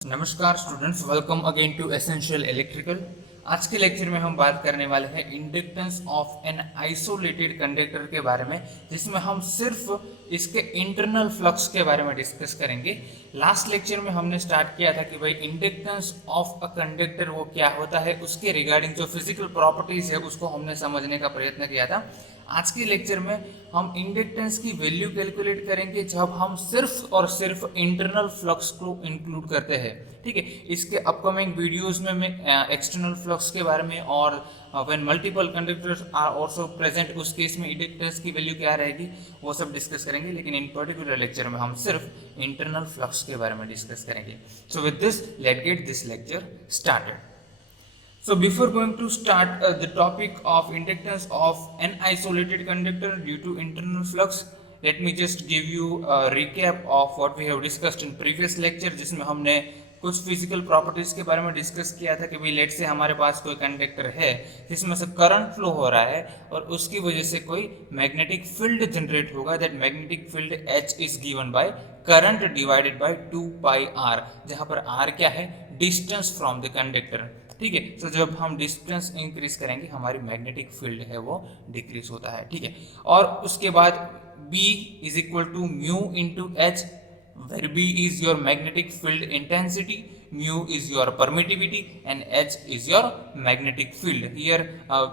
नमस्कार students, welcome again to essential electrical. आज के लेक्चर में हम बात करने वाले हैं inductance of an isolated conductor के बारे में, जिसमें हम सिर्फ इसके इंटरनल फ्लक्स के बारे में डिस्कस करेंगे। लास्ट लेक्चर में हमने स्टार्ट किया था कि भाई इंडक्टेंस ऑफ अ कंडक्टर वो क्या होता है, उसके रिगार्डिंग जो फिजिकल प्रॉपर्टीज है उसको हमने समझने का प्रयत्न किया था। आज के लेक्चर में हम इंडक्टेंस की वैल्यू कैलकुलेट करेंगे जब हम सिर्फ और सिर्फ इंटरनल फ्लक्स को इंक्लूड करते हैं। ठीक है, इसके अपकमिंग वीडियोस में मैं एक्सटर्नल फ्लक्स के बारे में और when multiple conductors are also present उस केस में इंडक्टेंस की वैल्यू क्या रहेगी वो सब डिस्कस करेंगे, लेकिन इन पर्टिकुलर लेक्चर में हम सिर्फ इंटरनल फ्लक्स के बारे में डिस्कस करेंगे। So with this let get this lecture started. So before going to start the topic of inductance of an isolated conductor due to internal flux, let me just give you a recap of what we have discussed in previous lecture, जिसमें हमने कुछ physical properties के बारे में discuss किया था कि भाई लेट से हमारे पास कोई कंडक्टर है जिसमें से करंट फ्लो हो रहा है और उसकी वजह से कोई मैग्नेटिक फील्ड जनरेट होगा। That magnetic field H is given by current divided by 2 pi r, जहाँ पर r क्या है, डिस्टेंस फ्रॉम द कंडक्टर। ठीक है, तो जब हम डिस्टेंस इंक्रीज करेंगे हमारी मैग्नेटिक फील्ड है वो डिक्रीज होता है। ठीक है, और उसके बाद B is equal to mu into H, where B is your magnetic field intensity, mu is your permittivity and H is your magnetic field. Here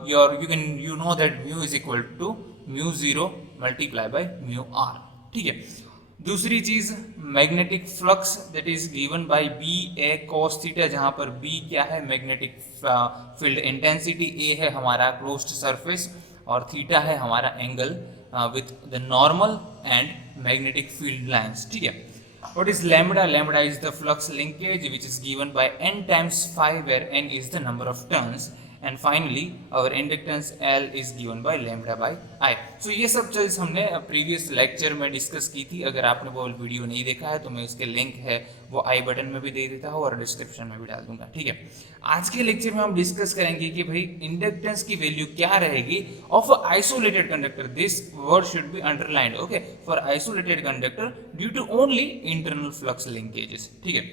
you know that mu is equal to mu 0 multiply by mu r. ठीक है, दूसरी चीज magnetic flux that is given by B A cos theta, जहां पर B क्या है, magnetic field intensity, A है हमारा क्लोज्ड सरफेस और थीटा है हमारा angle with the normal and magnetic field lines. ठीक है, what is lambda? Lambda is the flux linkage which is given by n times phi, where n is the number of turns, and finally our inductance L is given by lambda by I. So ये सब चीज हमने previous lecture में discuss की थी। अगर आपने वो वीडियो नहीं देखा है तो मैं उसके लिंक है वो आई बटन में भी दे देता हूँ और डिस्क्रिप्शन में भी डाल दूंगा। ठीक है, आज के लेक्चर में हम डिस्कस करेंगे कि भाई इंडक्टेंस की वैल्यू क्या रहेगी of a isolated conductor. This word should be underlined, okay, for isolated conductor due to only internal flux linkages. ठीक है,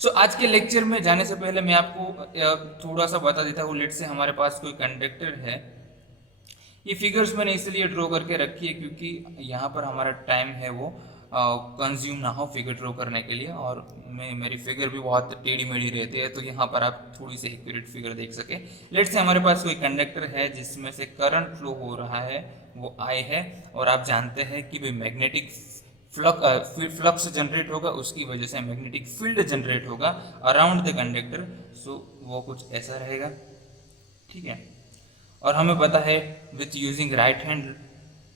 सो आज के लेक्चर में जाने से पहले मैं आपको थोड़ा सा बता देता हूँ। लेट से हमारे पास कोई कंडक्टर है, ये फिगर्स मैंने इसलिए ड्रॉ करके रखी है क्योंकि यहाँ पर हमारा टाइम है वो कंज्यूम ना हो फिगर ड्रॉ करने के लिए, और मेरी फिगर भी बहुत टेढ़ी मेढ़ी रहती है तो यहाँ पर आप थोड़ी सी एक्यूरेट फिगर देख सके। लेट से हमारे पास कोई कंडक्टर है जिसमें से करंट फ्लो हो रहा है वो I है, और आप जानते हैं कि भाई मैग्नेटिक फ्लक्स जनरेट होगा, उसकी वजह से मैग्नेटिक फील्ड जनरेट होगा अराउंड द कंडक्टर। सो वो कुछ ऐसा रहेगा। ठीक है, और हमें पता है with using right hand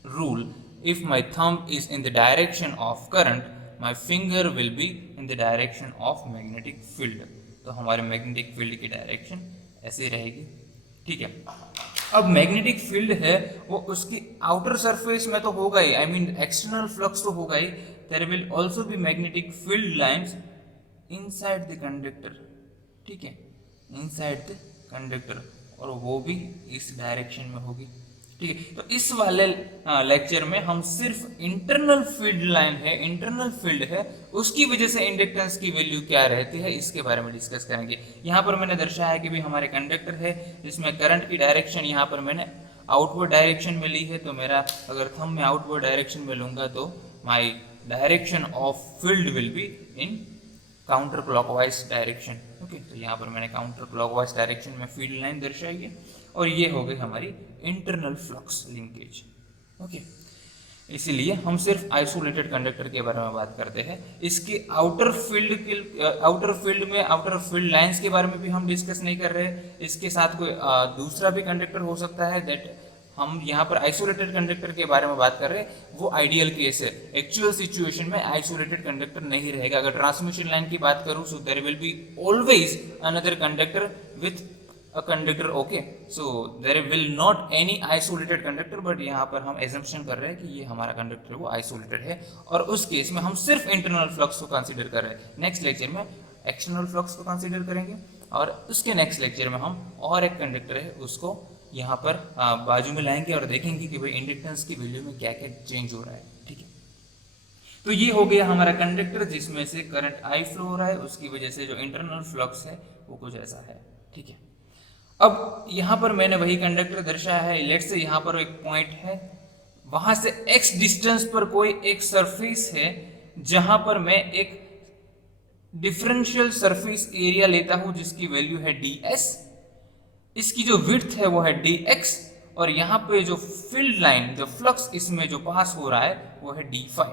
rule, if my thumb is in the direction of current, my finger will be in the direction of magnetic field. तो हमारे मैग्नेटिक फील्ड की डायरेक्शन ऐसी रहेगी। ठीक है, अब मैग्नेटिक फील्ड है वो उसकी आउटर सरफेस में तो होगा ही, आई मीन एक्सटर्नल फ्लक्स तो होगा ही, there will also be magnetic field lines inside the conductor. ठीक है, इनसाइड द कंडक्टर, और वो भी इस डायरेक्शन में होगी। ठीक है, तो इस वाले लेक्चर में हम सिर्फ इंटरनल फील्ड लाइन है, इंटरनल फील्ड है, उसकी वजह से इंडक्टेंस की वैल्यू क्या रहती है इसके बारे में डिस्कस करेंगे। यहाँ पर मैंने दर्शाया कि भाई हमारे कंडक्टर है जिसमें करंट की डायरेक्शन यहाँ पर मैंने आउटवर्ड डायरेक्शन में ली है, तो मेरा अगर थंब में आउटवर्ड डायरेक्शन में लूंगा तो माई direction of field will be in counter clockwise direction. Okay, तो यहाँ पर मैंने काउंटर क्लॉकवाइज डायरेक्शन में फील्ड लाइन दर्शाई है, और ये हो गई हमारी इंटरनल फ्लक्स लिंकेज। ओके, इसीलिए हम सिर्फ आइसोलेटेड कंडक्टर के बारे में बात करते हैं। इसके आउटर फील्ड लाइंस के बारे में भी हम डिस्कस नहीं कर रहे। इसके साथ कोई दूसरा भी कंडक्टर हो सकता है, दैट हम यहाँ पर आइसोलेटेड कंडक्टर के बारे में बात कर रहे हैं, वो आइडियल केस है। एक्चुअल सिचुएशन में आइसोलेटेड कंडक्टर नहीं रहेगा। अगर ट्रांसमिशन लाइन की बात करूँ, so there will be always another conductor with a conductor, okay, so there will not any isolated conductor, but यहाँ पर हम assumption कर रहे हैं कि ये हमारा कंडक्टर वो आइसोलेटेड है, और उस केस में हम सिर्फ इंटरनल फ्लक्स को कंसीडर कर रहे हैं। नेक्स्ट लेक्चर में एक्सटर्नल फ्लक्स को कंसीडर करेंगे, और उसके नेक्स्ट लेक्चर में हम और एक कंडक्टर है उसको यहाँ पर बाजू में लाएंगे और देखेंगे कि भाई इंडक्टेंस की वैल्यू में क्या क्या चेंज हो रहा है। ठीक है, तो ये हो गया हमारा कंडक्टर जिसमें से करंट आई फ्लो हो रहा है, उसकी वजह से जो इंटरनल फ्लक्स है वो कुछ ऐसा है। ठीक है, अब यहाँ पर मैंने वही कंडक्टर दर्शाया है। लेट से यहाँ पर एक पॉइंट है, वहां से x डिस्टेंस पर कोई एक सरफेस है जहां पर मैं एक डिफरेंशियल सरफेस एरिया लेता हूं जिसकी वैल्यू है ds, इसकी जो विड्थ है वो है dx, और यहाँ पे जो फील्ड लाइन, जो फ्लक्स इसमें जो पास हो रहा है वो है d फाई।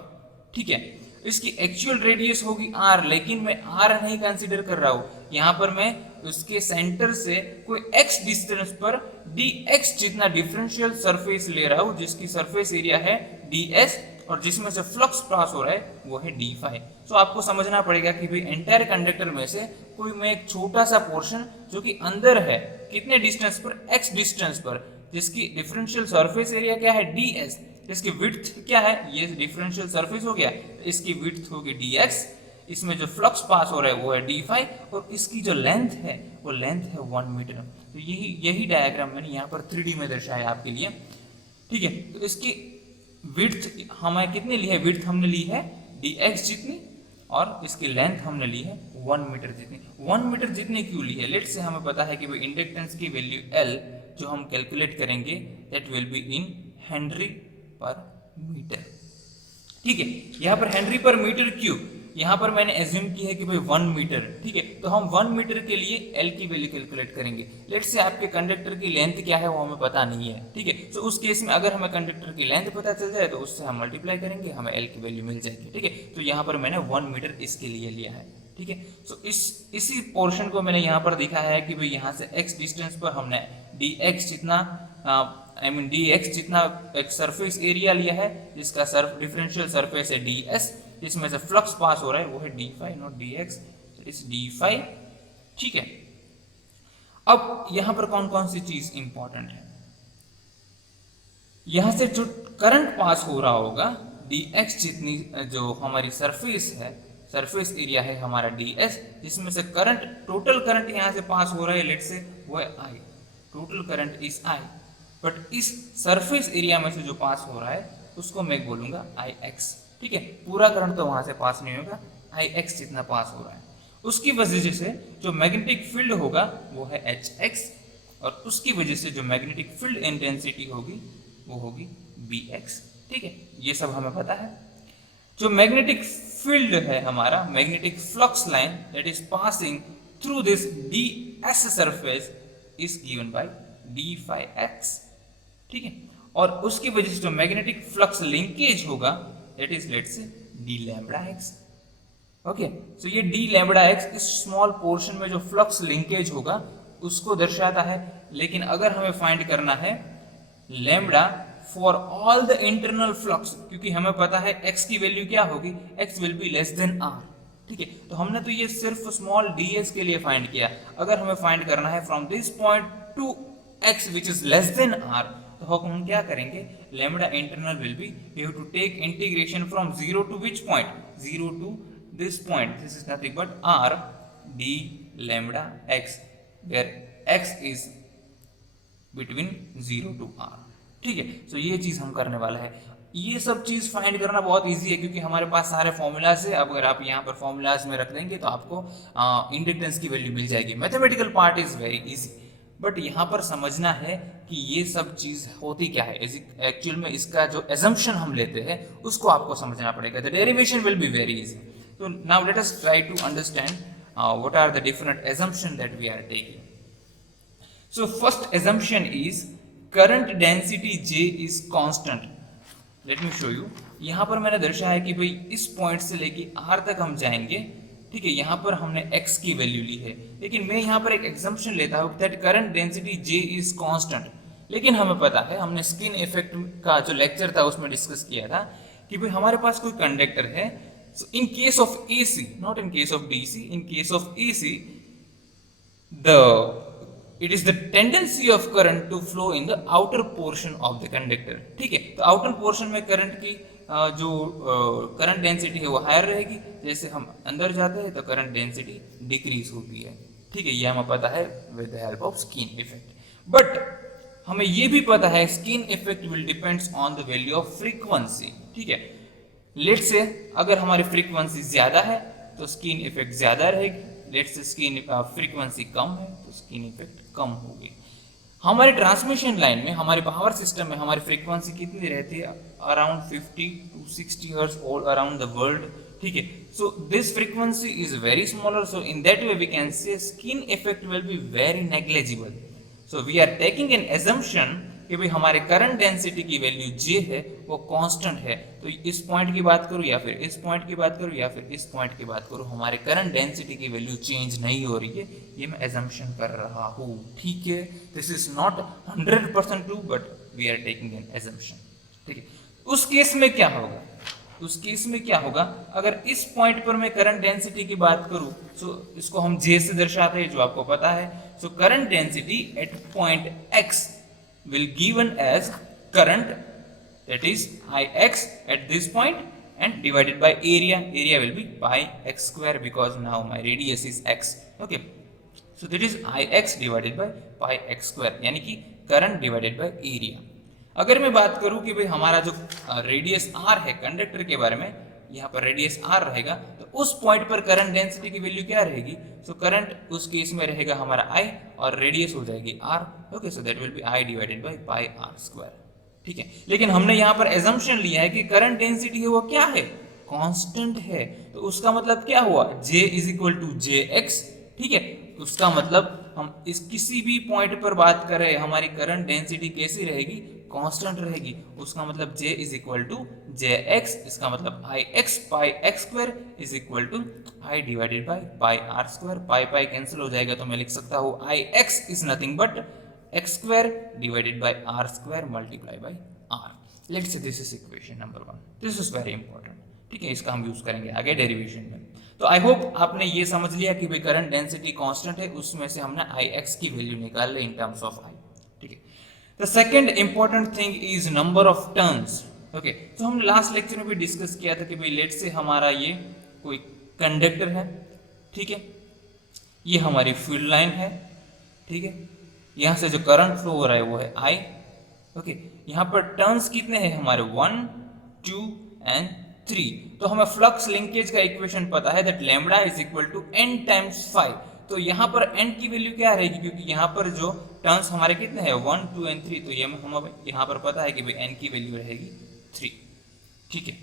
ठीक है, इसकी एक्चुअल रेडियस होगी r, लेकिन मैं r नहीं कंसीडर कर रहा हूं, यहाँ पर मैं उसके सेंटर से कोई x डिस्टेंस पर dx जितना डिफरेंशियल सरफेस ले रहा हूं जिसकी सरफेस एरिया है ds और जिसमें से फ्लक्स पास हो रहा है वो है d फाई। तो आपको समझना पड़ेगा कि भाई एंटायर कंडक्टर में से कोई मैं एक छोटा सा पोर्शन जो कि अंदर है, कितने डिस्टेंस पर, x डिस्टेंस पर, जिसकी डिफरेंशियल सरफेस एरिया क्या है ds, इसकी विड्थ क्या है, ये डिफरेंशियल सरफेस हो गया, इसकी विड्थ होगी dx, इसमें जो फ्लक्स पास हो रहा है वो है d फाई, और इसकी जो लेंथ है वो लेंथ है 1 मीटर। तो यही डायग्राम मैंने यहाँ पर 3D में दर्शाया आपके लिए। ठीक है, तो इसकी विड्थ हमें कितनी ली है, विड्थ हमने ली है dx जितनी, और इसकी लेंथ हमने ली है 1 मीटर जितनी। 1 मीटर जितनी क्यों ली है, लेट से हमें पता है कि भाई इंडक्टेंस की वैल्यू L जो हम कैलकुलेट करेंगे that will be in Henry पर मीटर। ठीक है, यहाँ पर हेनरी पर मीटर क्यों, यहाँ पर मैंने एज्यूम की है कि भाई 1 मीटर। ठीक है, तो हम 1 मीटर के लिए L की वैल्यू कैलकुलेट करेंगे। लेट से आपके कंडक्टर की लेंथ क्या है वो हमें पता नहीं है। ठीक है, तो उस केस में अगर हमें कंडक्टर की लेंथ पता चल जाए तो उससे हम मल्टीप्लाई करेंगे, हमें L की वैल्यू मिल जाएगी। ठीक है, तो यहाँ पर मैंने 1 मीटर इसके लिए लिया है। ठीक है, तो इसी पोर्शन को मैंने यहाँ पर दिखाया है कि भाई यहाँ से x डिस्टेंस पर हमने dx जितना dx जितना एक सरफेस एरिया लिया है जिसका डिफरेंशियल सरफेस है ds, जिसमें से फ्लक्स पास हो रहा है वो है d phi naught dx, it is d phi. ठीक है, अब यहां पर कौन कौन सी चीज इंपॉर्टेंट है, यहां से जो करंट पास हो रहा होगा dx जितनी, जो हमारी सरफेस है, सरफेस एरिया है हमारा ds, जिसमें से करंट, टोटल करंट यहां से पास हो रहा है लेट से वो है I, total current is I, but इस सरफेस एरिया में से जो पास हो रहा है उसको मैं बोलूंगा Ix। ठीक है, पूरा करंट तो वहां से पास नहीं होगा, Ix जितना पास हो रहा है, उसकी वजह से जो मैग्नेटिक फील्ड होगा वो है Hx, और उसकी वजह से जो मैग्नेटिक फील्ड इंटेंसिटी होगी वो होगी Bx। ठीक है, ये सब हमें पता है। जो मैग्नेटिक फील्ड है हमारा, magnetic flux line that is passing through this ds surface is given by d phi x। ठीक है, और उसकी वजह से जो मैग्नेटिक फ्लक्स लिंकेज होगा that is let's say d lambda x। Okay, so ये d लैम्बडा x इस स्मॉल पोर्शन में जो फ्लक्स लिंकेज होगा उसको दर्शाता है, लेकिन अगर हमें फाइंड करना है lambda for all the internal flux, क्योंकि हमें पता है x की वैल्यू क्या होगी, x will be less than r। ठीक है, तो हमने तो ये सिर्फ स्मॉल ds के लिए फाइंड किया, अगर हमें फाइंड करना है from this point to x which is less than r, तो हम क्या करेंगे, lambda internal will be, we have to take integration from 0 to which point, 0 to this point, this is nothing but r d lambda x, where x is between 0 to r। ठीक है, तो ये चीज हम करने वाला है। ये सब चीज फाइंड करना बहुत इजी है क्योंकि हमारे पास सारे फॉर्मूलाज है। अब अगर आप यहाँ पर फॉर्मूलाज में रख देंगे तो आपको इंडक्टेंस की वैल्यू मिल जाएगी। Mathematical part is very easy, but यहाँ पर समझना है कि ये सब चीज होती क्या है, एक्चुअल में इसका जो एजम्पशन हम लेते हैं उसको आपको समझना पड़ेगा। The derivation will be very easy. So now let us try to understand what are the different assumptions that we are taking. So first assumption is current density J is constant. Let me show you. यहाँ पर मैंने दर्शाया है कि भाई इस point से लेके R तक हम जाएंगे। ठीक है, यहाँ पर हमने x की वैल्यू ली है, लेकिन मैं यहाँ पर एक एग्जम्पशन लेता हूँ that current density J is constant। लेकिन हमें पता है, हमने स्किन इफेक्ट का जो लेक्चर था उसमें डिस्कस किया था कि भाई हमारे पास कोई कंडक्टर है। So in case of AC, not in case of DC, in case of AC, it is the tendency of current to flow in the outer portion of the conductor। ठीक है, तो outer portion में current की जो current density है वो higher रहेगी, जैसे हम अंदर जाते हैं तो करंट डेंसिटी डिक्रीज होती है। ठीक है, ये हमें पता है with the help of skin effect. But हमें ये भी पता है skin effect will depends on the value of frequency. ठीक है, लेट्स से अगर हमारी फ्रीक्वेंसी ज्यादा है तो स्किन इफेक्ट ज्यादा रहेगी, लेट्स से स्किन फ्रीक्वेंसी कम है तो स्किन इफेक्ट कम होगी। हमारे ट्रांसमिशन लाइन में, हमारे पावर सिस्टम में हमारी फ्रीक्वेंसी कितनी रहती है? Around 50 to 60 hertz all around the world, ठीक है। So this frequency is very smaller, so in that way we can say skin effect will be very negligible. So we are taking an assumption कि भाई हमारे current density की value J है वो constant है, तो इस पॉइंट की बात करूं या फिर इस पॉइंट की बात करूं या फिर इस पॉइंट की बात करूं, हमारे करंट डेंसिटी की वैल्यू चेंज नहीं हो रही है, ये मैं एजम्पशन कर रहा हूं, ठीक है। This is not 100% true but we are taking an assumption, ठीक है। उस केस में क्या होगा? उस केस में क्या होगा? अगर इस पॉइंट पर मैं करंट डेंसिटी की बात करूं, सो इसको हम जे से दर्शाते हैं जो आपको पता है। So current density at point x will given as current, that is Ix at this point and divided by area will be pi x square because now my radius is x, okay, so that is Ix divided by pi x square, यानी कि current divided by area। अगर मैं बात करूं कि भाई हमारा जो रेडियस r है कंडक्टर के बारे में, यहाँ पर रेडियस r रहेगा तो उस पॉइंट पर करंट डेंसिटी की वैल्यू क्या रहेगी? सो करंट उस केस में रहेगा हमारा I और रेडियस हो जाएगी r, okay, so that will B I divided by pi r square, ठीक है। लेकिन हमने यहाँ पर एजम्पशन लिया है कि करंट डेंसिटी है वो क्या है? कांस्टेंट है, तो उसका मतलब क्या हुआ? J is equal to Jx, ठीक है। उसका मतलब हम इस किसी भी पॉइंट पर बात करें हमारी करंट डेंसिटी कैसी रहेगी? कांस्टेंट रहेगी। उसका मतलब J is equal to Jx, इसका मतलब Ix pi x square is equal to I divided by pi r square. Pi pi cancel हो जाएगा तो मैं लिख सकता हूँ Ix is nothing but x square divided by r square multiply by r। Let's say this is equation number 1, this is very important, ठीक है। इसका हम यूज करेंगे आगे डेरिवेशन में। तो आई होप आपने ये समझ लिया कि भाई करंट डेंसिटी कांस्टेंट है, उसमें से हमने Ix की वैल्यू निकाल ली इन टर्म्स ऑफ I, ठीक है। The second important thing is number of turns, okay. तो हमने लास्ट लेक्चर में भी डिस्कस किया था कि भाई लेट से हमारा ये कोई कंडक्टर है, ठीक है, ये हमारी फील्ड लाइन है, ठीक है। यहाँ से जो करंट फ्लो हो रहा है वो है I, ओके। यहाँ पर टर्न्स कितने हैं हमारे? 1 2 एंड 3। तो हमें फ्लक्स लिंकेज का इक्वेशन पता है that lambda is equal to n times 5। तो यहाँ पर n की वैल्यू क्या रहेगी? क्योंकि यहाँ पर जो टर्न्स हमारे कितने हैं 1 2 एंड 3, तो ये हम यहाँ पर पता है कि भाई n की वैल्यू रहेगी 3, ठीक है।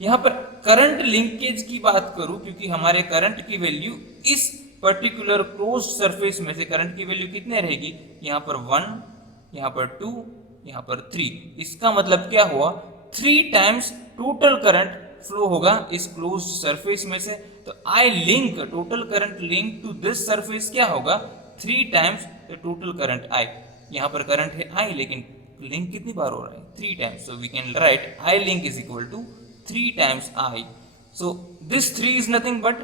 यहाँ पर करंट लिंकेज की बात करूं, क्योंकि हमारे करंट की वैल्यू इस पर्टिकुलर क्लोज्ड सरफेस में से करंट की वैल्यू कितने रहेगी? यहाँ पर 1, यहाँ पर 2, यहाँ पर 3। इसका मतलब क्या हुआ? 3 टाइम्स टोटल करंट फ्लो होगा इस क्लोज्ड सरफेस में से। तो I link total current link to this surface क्या होगा? 3 times the total current I। यहाँ पर करंट है I, लेकिन लिंक कितनी बार हो रहा है? 3 times. So we can write I link is equal to 3 times I. So this 3 is nothing but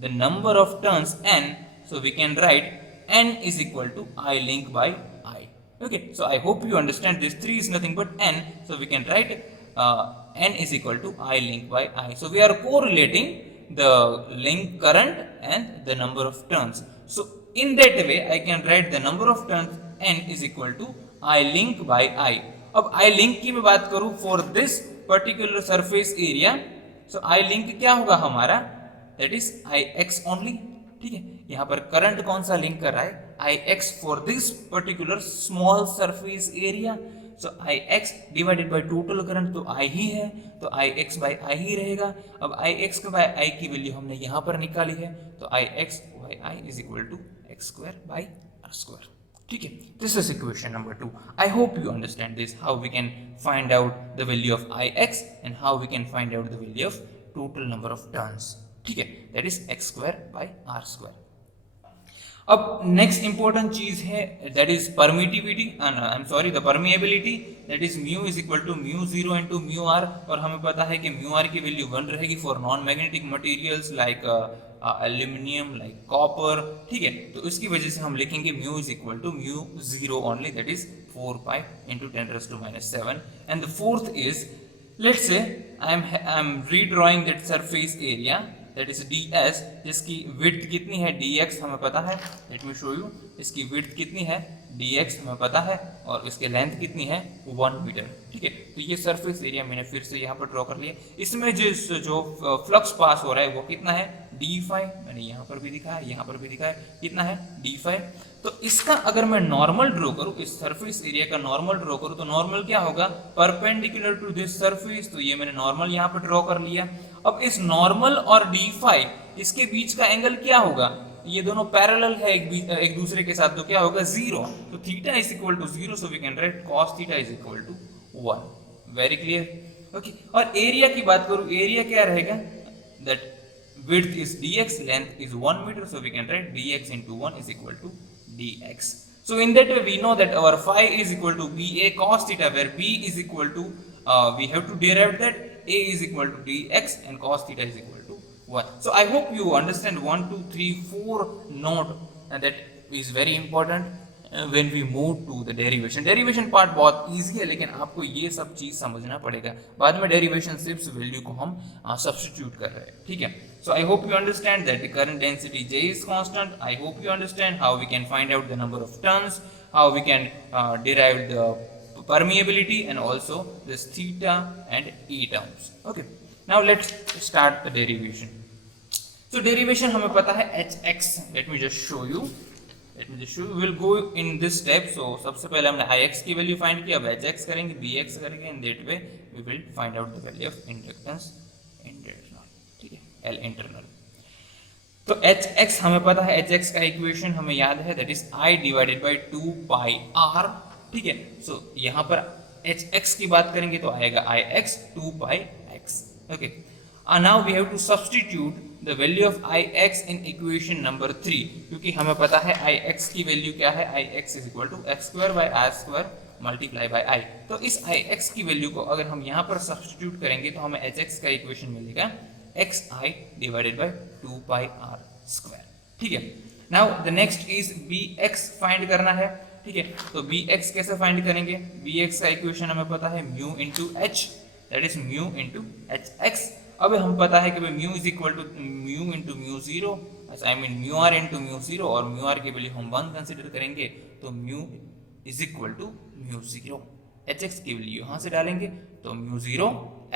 the number of turns n. So we can write n is equal to I link by I. Okay, so I hope you understand this 3 is nothing but n. So we can write n is equal to I link by I. So we are correlating the link current and the number of turns. So in that way I can write the number of turns n is equal to I link by I. अब I link की मैं बात करूं for this particular surface area, so I link क्या होगा हमारा? That is Ix only, ठीक है। यहाँ पर करंट कौन सा लिंक कर रहा है? Ix for this particular small surface area. So Ix divided by total current तो I ही है, तो Ix by I ही रहेगा। अब Ix by I की वैल्यू हमने यहाँ पर निकाली है, तो Ix by I is equal to x square by r square, ठीक है। This is equation number 2। I hope you understand this, how we can find out the value of Ix and how we can find out the value of total number of turns, ठीक है, that is x square by r square. अब next important चीज है that is permittivity, I am sorry the permeability, that is mu is equal to mu 0 into mu r। और हमें पता है कि म्यू r की वैल्यू 1 रहेगी for non magnetic materials like aluminium, like copper, ठीक है। तो इसकी वजह से हम लिखेंगे mu is equal to mu 0 only, that is 4 pi into 10⁻⁻⁷। And the fourth is, let's say I am redrawing that surface area that is ds, जिसकी width कितनी है dx हमें पता है, लेट मी शो यू, इसकी width कितनी है dx हमें पता है और इसके लेंथ कितनी है 1 मीटर, ठीक है। तो ये सरफेस एरिया मैंने फिर से यहाँ पर ड्रॉ कर लिया। इसमें जो फ्लक्स पास हो रहा है वो कितना है d फाई, मैंने यहाँ पर भी दिखा है, यहाँ पर भी दिखा है, कितना है d फाई। तो इसका अगर मैं नॉर्मल ड्रॉ करूँ, इस सरफेस एरिया का नॉर्मल ड्रॉ करूँ, तो नॉर्मल क्या होगा, परपेंडिकुलर टू दिस सरफेस, तो ये मैंने नॉर्मल यहाँ पर ड्रॉ कर लिया। अब इस नॉर्मल और d फाई इसके बीच का एंगल क्या होगा, ये दोनों पैरेलल है एक दूसरे के साथ, तो क्या होगा 0, तो theta is equal to 0, so we can write cos theta is equal to 1। Very clear, okay. और एरिया की बात करूं, एरिया क्या रहेगा, that width is dx, length is 1 meter, so we can write dx into 1 is equal to dx. So in that way we know that our phi is equal to ba cos theta, where b is equal to we have to derive that a is equal to dx and cos theta is equal to 1. So I hope you understand 1 2 3 4 note, and that is very important when we move to the derivation. Derivation part बहुत easy है, लेकिन आपको ये सब चीज समझना पड़ेगा। बाद में derivation shifts value को हम substitute कर रहे हैं, ठीक है। So I hope you understand that the current density J is constant. I hope you understand how we can find out the number of turns, how we can derive the permeability and also this theta and E terms. Okay. Now let's start the derivation. So derivation हमें पता है hx. Let me just show you. We'll go in this step. So सबसे पहले हमने ix की value find की, अब hx करेंगे, bx करेंगे, in that way we will find out the value of inductance internal, ठीक है, L internal। तो hx हमें पता है, hx का इक्वेशन हमें याद है, that is I divided by 2 pi r, ठीक है। so यहाँ पर hx की बात करेंगे तो आएगा ix 2 pi x, okay। now we have to substitute the value of ix in equation number 3, क्योंकि हमें पता है ix की वैल्यू क्या है, ix is equal to x square by r square multiply by I। तो इस ix की वैल्यू को अगर हम यहाँ पर सब्स्टिट्यूट करेंगे तो हमें hx का इक्वेशन मिलेगा xi divided by 2 pi r square, ठीक है। now the next is bx find करना है, ठीक है। तो bx कैसे फाइंड करेंगे, bx का इक्वेशन हमें पता है mu into h, that is mu into hx। अब हम पता है कि भाई mu is equal to mu into mu zero, I mean mu R into mu zero, और म्यू आर की वैल्यू हम 1 कंसिडर करेंगे, तो mu is equal to mu zero. H X की वैल्यू यहाँ से डालेंगे तो mu zero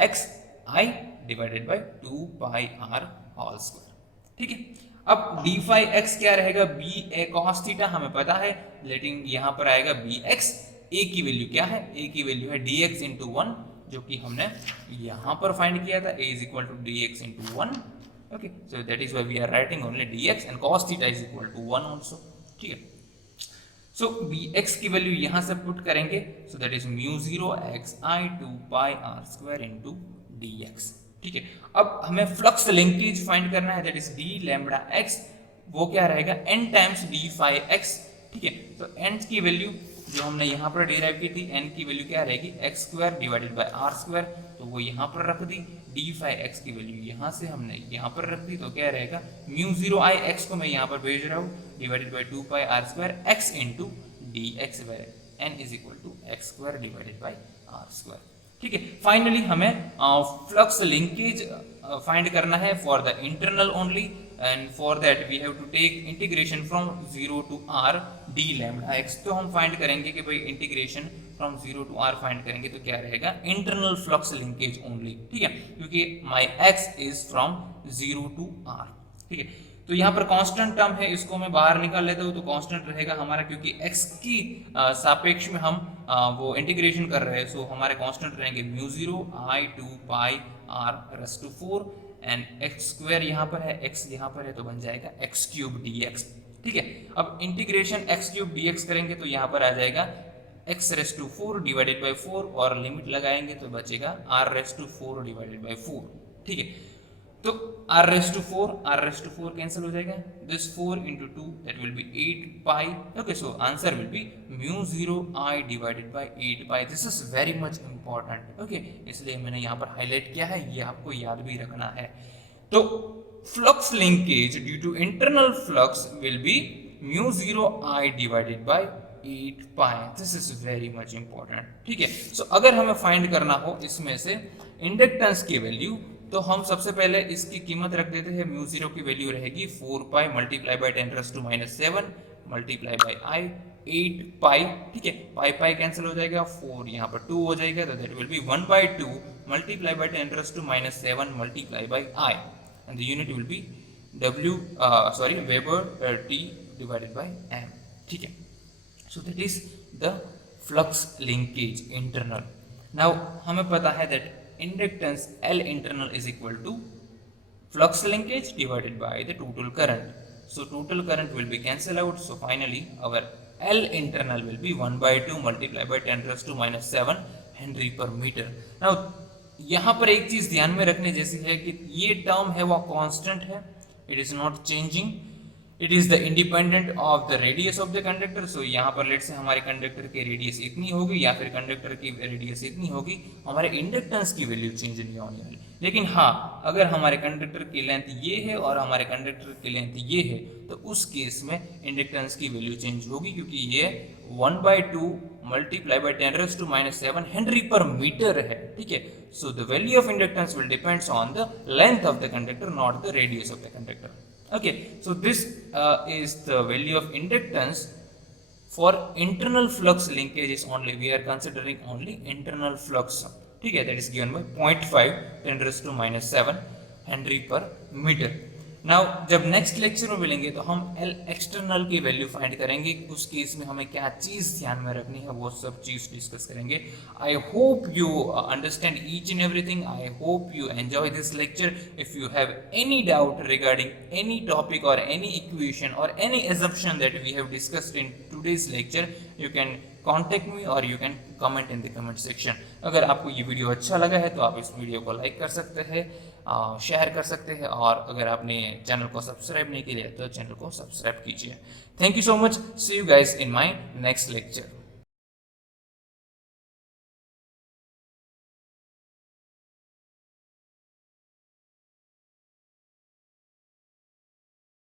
X I divided by 2 pi R whole square, ठीक है। अब डी फाई एक्स क्या रहेगा, बी ए कॉस थीटा हमें पता है, लेकिन यहाँ पर आएगा बी एक्स, ए की वैल्यू क्या है, ए की वैल्यू है डी एक्स इंटू 1, जो कि हमने यहाँ पर फाइंड किया था, a is equal to dx into 1, okay, so that is why we are writing only dx and cos theta is equal to 1 also, ठीक है। so bx की वैल्यू यहाँ से पुट करेंगे, so that is mu 0 xi 2 pi r square into dx, ठीक है। अब हमें फ्लक्स लिंकेज फाइंड करना है, that is d lambda x, वो क्या रहेगा n times d phi x, ठीक है। तो n की वैल्यू जो हमने यहाँ पर डिराइव की थी, n की वैल्यू क्या रहेगी X square divided by R square, तो वो यहाँ पर रख दी, डी फाई एक्स की वैल्यू यहाँ से हमने यहाँ पर रख दी, तो क्या रहेगा म्यू जीरो आई एक्स को मैं यहाँ पर भेज रहा हूँ divided by 2 pi R square X into D X by N is equal to X square divided by R square, ठीक है। फाइनली हमें फ्लक्स लिंकेज फाइंड करना है for the internal only, and for that we have to take integration from 0 to r d lambda x। तो हम find करेंगे कि भाई integration from 0 to r find करेंगे तो क्या रहेगा इंटरनल फ्लक्स लिंकेज ओनली, ठीक है, क्योंकि my x is from 0 to r, ठीक है। तो यहाँ पर कांस्टेंट टर्म है, इसको मैं बाहर निकाल लेता हूँ, तो कांस्टेंट रहेगा हमारा, क्योंकि x की सापेक्ष में हम वो इंटीग्रेशन कर रहे हैं, सो हमारे कांस्टेंट रहेंगे mu 0 i 2 pi r raise to 4 and X square यहाँ पर है, x यहाँ पर है, तो बन जाएगा एक्स क्यूब डी एक्स, ठीक है। अब integration X cube D X करेंगे तो यहाँ पर आ जाएगा X raise to 4 divided by 4, और लिमिट लगाएंगे तो बचेगा R raise to 4 divided by 4, ठीक है। तो r रेज़ टू 4 कैंसिल हो जाएगा, this 4 into 2 that will be 8 pi, okay, so answer will be mu 0 I divided by 8 pi। this is very much important, okay, इसलिए मैंने यहाँ पर highlight किया है, ये आपको याद भी रखना है। तो flux linkage due to internal flux will be mu 0 I divided by 8 pi, this is very much important, ठीक है। सो अगर हमें फाइंड करना हो इसमें से इंडक्टेंस की वैल्यू तो हम सबसे पहले इसकी कीमत रख देते हैं, म्यू जीरो की वैल्यू रहेगी 4 पाई मल्टीप्लाई बाई 10⁻⁻⁷ मल्टीप्लाई बाई आई 8 पाई, ठीक है, पाई पाई कैंसिल हो जाएगा, 4 यहाँ पर 2 हो जाएगा, तो that will be 1/2 multiply by 10⁻⁻⁷ multiply by I and the unit will be weber T divided by M, ठीक है। So that is the flux linkage internal. Now हमें पता है that inductance L internal is equal to flux linkage divided by the total current. So total current will be cancelled out. So finally our L internal will be 1/2 multiplied by 10⁻⁷ Henry per meter. Now यहाँ पर एक चीज ध्यान में रखने जैसी है कि ये टर्म है वो कांस्टेंट है, it is not changing, it is the independent of the radius of the conductor. So यहाँ पर लेट से हमारे कंडक्टर की रेडियस इतनी होगी या फिर कंडक्टर की रेडियस इतनी होगी, हमारे इंडक्टेंस की वैल्यू चेंज नहीं होने वाली। लेकिन हाँ, अगर हमारे कंडक्टर की लेंथ ये है और हमारे कंडक्टर की लेंथ ये है, तो उस केस में इंडक्टेंस की वैल्यू चेंज होगी, क्योंकि ये 1/2 मल्टीप्लाई बाई 10⁻⁷ हेनरी पर मीटर है, ठीक है। So the value of inductance will depends on the length of the conductor, not the radius of the conductor. Okay, so this is the value of inductance for internal flux linkages only. We are considering only internal flux. ठीक है, that is given by 0.5 10⁻⁷ Henry per meter. Now जब next lecture में मिलेंगे तो हम L external की value find करेंगे, उस केस में हमें क्या चीज़ ध्यान में रखनी है वो सब चीज़ डिस्कस करेंगे। आई hope you understand each and everything, I hope you enjoy this lecture. If you have any doubt regarding any topic और एनी इक्वेशन और any assumption that we have discussed in today's lecture, you can contact me or you can comment in the comment section. अगर आपको ये video अच्छा लगा है तो आप इस वीडियो को लाइक कर सकते हैं, शेयर कर सकते हैं, और अगर आपने चैनल को सब्सक्राइब नहीं किया तो चैनल को सब्सक्राइब कीजिए। Thank you so much, see you guys in my next lecture.